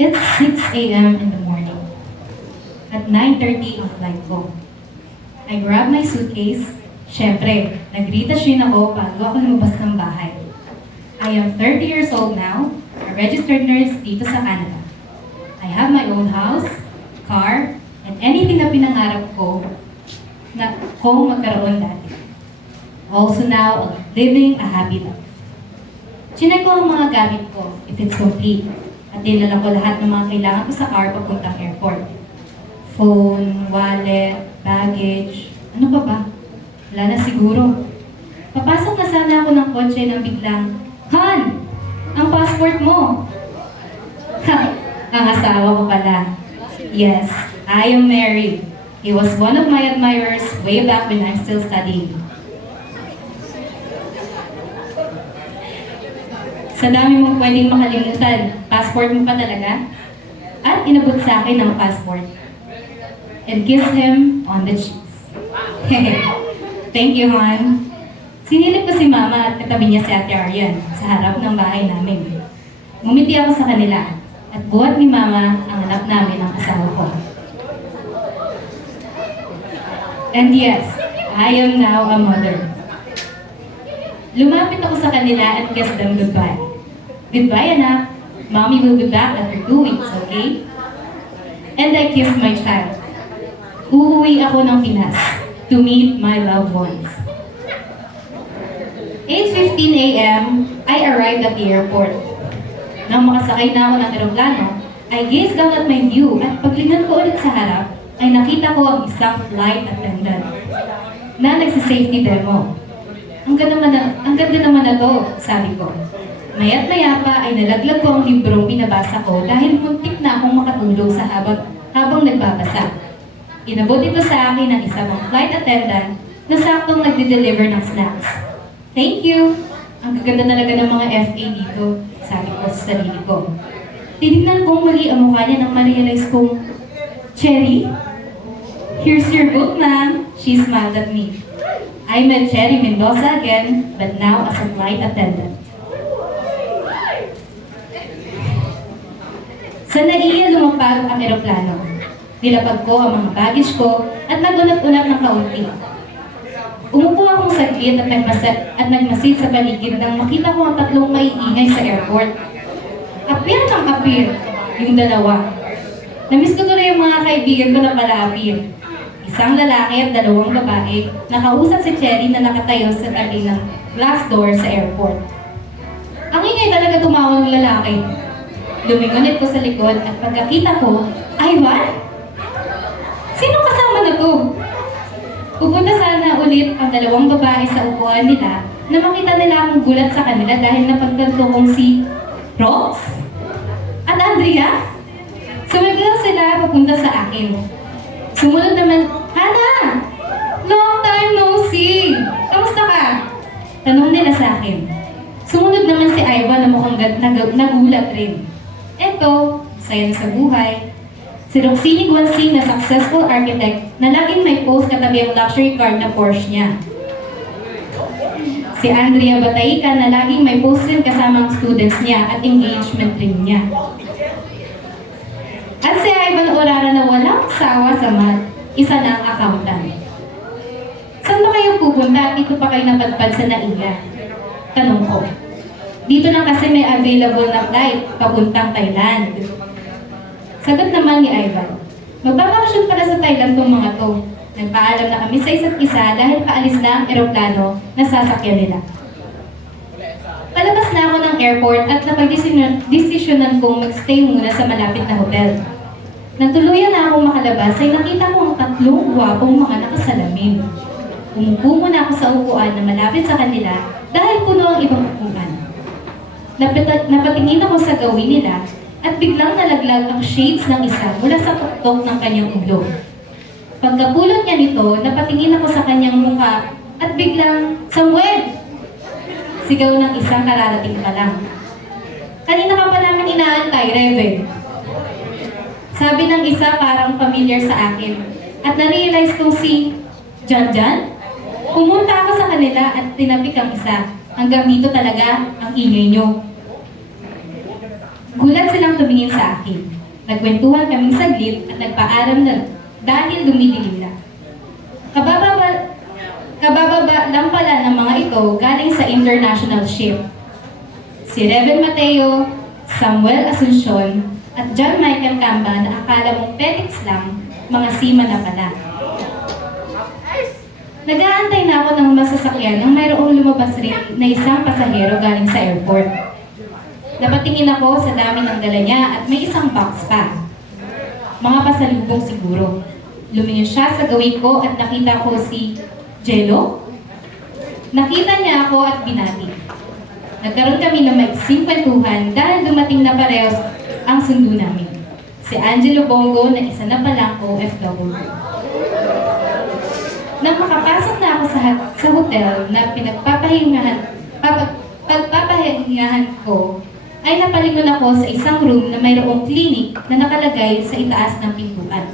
It's 6 a.m. in the morning. At 9:30 ang flight ko. I grab my suitcase. Siyempre, nag-greetation ako bago ako lumabas ng bahay. I am 30 years old now, a registered nurse dito sa Canada. I have my own house, car, and anything na pinangarap ko na kung magkaroon dati. Also now, living a happy life. Chinek ko ang mga gamit ko, if it's complete. At dinala ko lahat ng mga kailangan ko sa car papuntang airport. Phone, wallet, baggage, ano pa ba? Wala na siguro. Papasok na sana ako ng kotse nang biglang, Han! Ang passport mo! Ha! Ang asawa ko pala. Yes, I am married. He was one of my admirers way back when I'm still studying. Sa dami mong pwedeng makalimutan, passport mo pa talaga? At inabot sa akin ang passport. And kissed him on the cheeks. Thank you, hon. Sinilip ko si Mama at katabi niya si Ate Arian sa harap ng bahay namin. Ngumiti ako sa kanila at buhat ni Mama ang anak namin ang asawa ko. And yes, I am now a mother. Lumapit ako sa kanila at kissed them goodbye. Goodbye, anak. Mommy will be back after 2 weeks, okay? And I kissed my child. Uuwi ako ng Pinas to meet my loved ones. 8:15 a.m., I arrived at the airport. Nang makasakay na ako ng eroplano, I gazed down at my view at paglingan ko ulit sa harap, ay nakita ko ang isang flight attendant na nagsisafety demo. Ang ganda naman na to, sabi ko. Maya't maya pa ay nalaglag ko ang librong binabasa ko dahil muntik na akong makatulog sa habang nagbabasa. Inabot ito sa akin ng isang flight attendant na saktong nagde-deliver ng snacks. Thank you! Ang gaganda talaga ng mga FA dito, sabi ko sa sarili ko. Tinignan kong mali ang mukha niya nang ma-realize kong, Cherry? Here's your book, ma'am. She smiled at me. I met Cherry Mendoza again, but now as a flight attendant. Sa naiya lumapag ang eroplano. Nilapag ko ang mga baggage ko at nagunat-unat ng kaunti. Umupo akong saglit at nagmasid sa paligid nang makita ko ang tatlong maiingay sa airport. Apir ng apir, yung dalawa. Namiss ko tuloy yung mga kaibigan ko na palapir. Isang lalaki at dalawang babae, nakausap si Cherry na nakatayo sa tabi ng glass door sa airport. Ang ingay talaga tumawa ng lalaki. Lumingonit ko sa likod at pagkakita ko, ay what? Sino kasama na to? Pupunta sana ulit ang dalawang babae sa upuan nila na makita nila akong gulat sa kanila dahil napagtanto kong si Rox at Andrea. Sumigaw sila papunta sa akin. Sumunod naman, Hana! Long time no see! Kamusta ka? Tanong nila sa akin. Sumunod naman si Ivan na mukhang nagulat rin. Eto, saya na sa buhay. Si Roxini Guansing na successful architect na laging may post katabi ang luxury car na Porsche niya. Si Andrea Bataica na laging may post rin kasama ang students niya at engagement ring niya. At si Ivan Orara na walang sawa sa math, isa na ang accountant. Saan ba kayo pupunta at dito pa kayo napadpad sa NAIA? Tanong ko. Dito lang kasi may available na flight papuntang Thailand. Sagot naman ni Ivan, magbabakasyon pala sa Thailand tong mga to. Nagpaalam na kami sa isa't isa dahil paalis na ang eroplano na sasakyan nila. Palabas na ako ng airport at napag-desisyonan kong magstay muna sa malapit na hotel. Nang tuluyan na akong makalabas ay nakita ko ang tatlong guwapong mga nakasalamin. Umupo muna ako sa upuan na malapit sa kanila dahil puno ang ibang upuan. Napatingin ako sa gawin nila at biglang nalaglag ang shades ng isa mula sa tuktok ng kanyang ulo. Pagkapulot niya nito, napatingin ako sa kanyang mukha at biglang, Samuel! Sigaw ng isang kararating pa lang. Kanina ka pa namin inaantay, Reve. Sabi ng isa parang familiar sa akin at na-realize kong si Janjan. Pumunta ako sa kanila at tinapik ang isa. Hanggang dito talaga ang ingay nyo. Gulat silang tumingin sa akin. Nagkwentuhan kaming saglit at nagpaalam na dahil dumidilim na. Kabababa lang pala ng mga ito galing sa international ship. Si Reven Mateo, Samuel Asuncion, at John Michael Camba na akala mong petics lang, mga seaman na pala. Nag-aantay na ako ng masasakyan nang mayroong lumabas rin na isang pasahero galing sa airport. Napatingin ako sa dami ng dala niya at may isang box pa. Mga pasalubong siguro. Lumingin siya sa gawin ko at nakita ko si Jello. Nakita niya ako at binati. Nagkaroon kami ng maiksing kwentuhan dahil dumating na parehas ang sundo namin. Si Angelo Bongo na isa na palang OFW. Nang makapasok na ako sa hotel na pagpapahingahan ko, ay napalingon ako sa isang room na mayroong clinic na nakalagay sa itaas ng pintuan.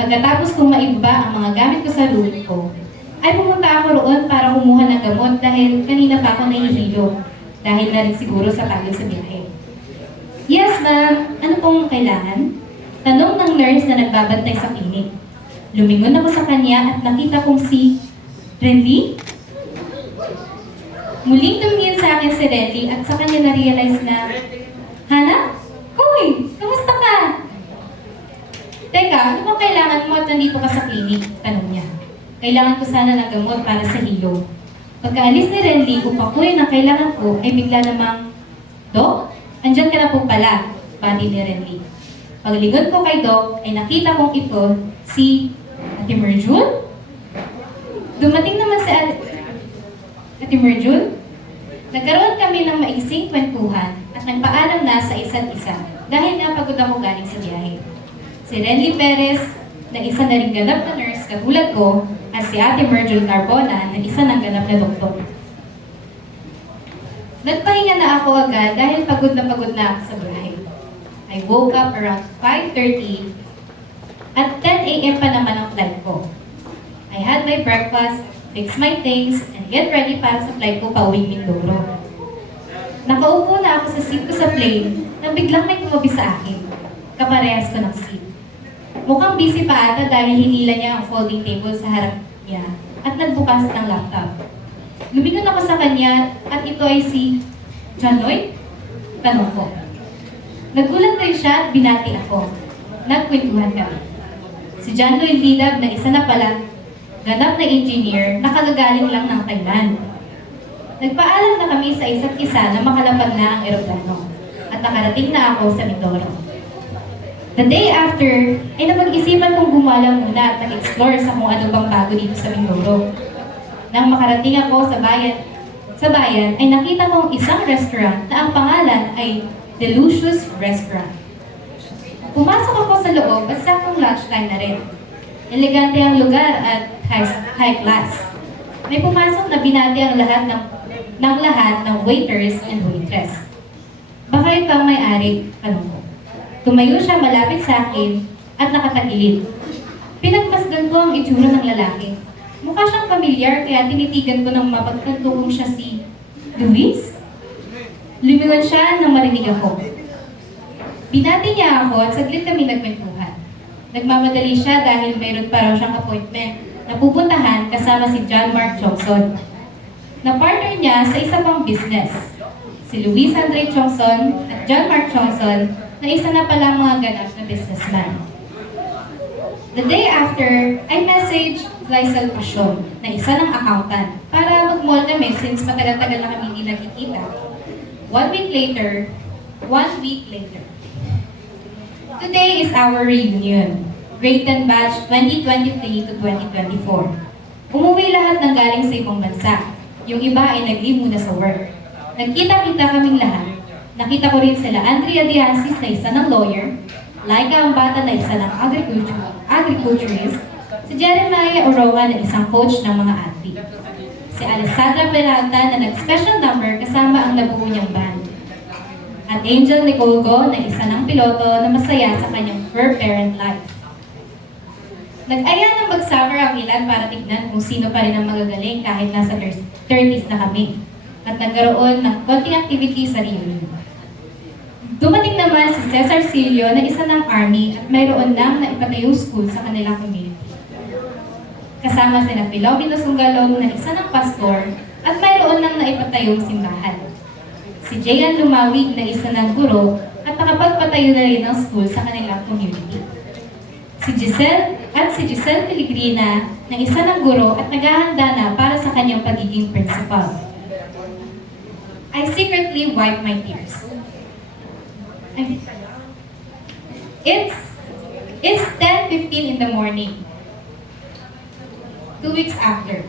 Pagkatapos kong maiba ang mga gamit ko sa room ko, ay pumunta ako roon para kumuha ng gamot dahil kanina pa ako nahihilo. Dahil na rin siguro sa pagod sa biyahe. Yes, ma'am. Ano pong kailangan? Tanong ng nurse na nagbabantay sa clinic. Lumingon ako sa kanya at nakita kong si Renly. Muling tumingin sa akin si Renly at sa kanya na-realize na, Hana? Hoy! Kamusta ka? Teka, ano bang kailangan mo at nandito ka sa clinic? Tanong niya. Kailangan ko sana ng gamot para sa hilo. Pagkaalis ni Renly upang kunin ang kailangan ko ay bigla namang, Dok, andyan ka na po pala, bati ni Renly. Paglingon ko kay Doc ay nakita kong ito si Ate Merjul. Dumating naman si Ate Merjul. Nagkaroon kami ng maiksing kwentuhan at nagpaalam na sa isa't isa dahil nga pagod ako galing sa biyahe. Si Renly Perez na isa na ring ganap na nurse katulad ko at si Ate Merjul Carbona na isa ng ganap na doktor. Nagpahinga na ako agad dahil pagod na ako sa biyahe. I woke up around 5:30 at 10 a.m. pa naman ang flight ko. I had my breakfast, fix my things, and get ready para sa flight ko pauwing Mindoro. Nakaupo na ako sa seat ko sa plane nang biglang may tumabi sa akin. Kaparehas ko ng seat. Mukhang busy pa ata dahil hinila niya ang folding table sa harap niya at nagbukas ng laptop. Lumingon ako sa kanya at ito ay si John Lloyd? Tanong ko. Nagulat rin siya at binati ako. Nagkwentuhan kami. Si John Lloyd Lidab na isa na pala ganap na engineer na kagagaling lang ng Thailand. Nagpaalam na kami sa isa't isa na makalapag na ang eroplano at nakarating na ako sa Mindoro. The day after, ay napag-isipan kong gumala muna at nag-explore sa kung ano bang bago dito sa Mindoro. Nang makarating ako sa bayan ay nakita kong isang restaurant na ang pangalan ay Delicious Restaurant. Pumasok ako sa loob at saktong lunchtime na rin. Elegante ang lugar at high class. May pumasok na binati ang lahat ng waiters and waitress. Baka ikaw may-ari, tanong ko. Tumayo siya malapit sa akin at nakatagilid. Pinagmasdan ko ang itsura ng lalaki. Mukha siyang familiar kaya tinitigan ko ng mapagkanto kung siya si Luis. Lumingon siya nang marinig ako. Binati niya ako at saglit kami nagkwentuhan. Nagmamadali siya dahil mayroon pa raw siyang appointment na pupuntahan kasama si John Mark Chongson, na partner niya sa isa pang business. Si Luis Andre Chongson at John Mark Chongson na isa na palang mga ganap na businessman. The day after, I messaged Lysel Pasyon na isa ng accountant para mag-mall kami since matagal-tagal na kami hindi nakikita. One week later, today is our reunion. Grade 10 batch 2023 to 2024. Umuwi lahat ng galing sa ibang bansa. Yung iba ay nag-leave muna sa work. Nagkita-kita kaming lahat. Nakita ko rin sila Andrea Diasis na isa ng lawyer, Laika ang bata na isa ng agriculturist, si Jeremiah Oroa na isang coach ng mga athlete, si Alessandra Peralta na nag-special number kasama ang nabuo niyang band, at Angel Nicolgo na isa ng piloto na masaya sa kanyang fur parent life. Nag-aya ng mag-summer ang ilan para tignan kung sino pa rin ang magagaling kahit nasa 30s na kami, at nagkaroon ng konting activity sa reunion. Dumating naman naman si Cesar Silio na isa ng army at mayroon nang naipatayong school sa kanilang community. Kasama sina Filomeno Sunggalong na isa ng pastor at mayroon nang naipatayong simbahan. Si Jayan Lumawig na isa ng guro at nakapagpatayo na rin ng school sa kanilang community. Si Giselle Piligrina na isa ng guro at naghahanda na para sa kanyang pagiging principal. I secretly wipe my tears. It's 10:15 in the morning. 2 weeks after.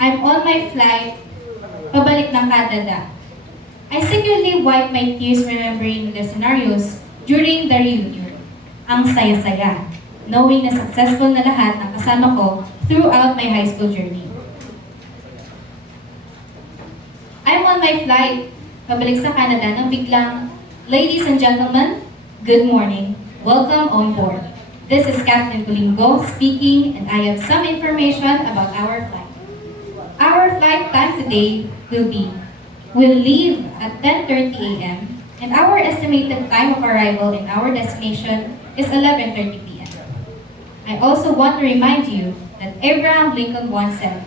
I'm on my flight, pabalik ng Canada. I secretly wipe my tears remembering the scenarios during the reunion. Ang saya-saya, knowing na successful na lahat ng kasama ko throughout my high school journey. I'm on my flight, pabalik sa Canada nang biglang, "Ladies and gentlemen, good morning. Welcome on board. This is Captain Pulingo speaking and I have some information about our flight. Our flight time today we'll leave at 10:30 a.m. and our estimated time of arrival in our destination is 11:30 p.m. I also want to remind you that Abraham Lincoln once said,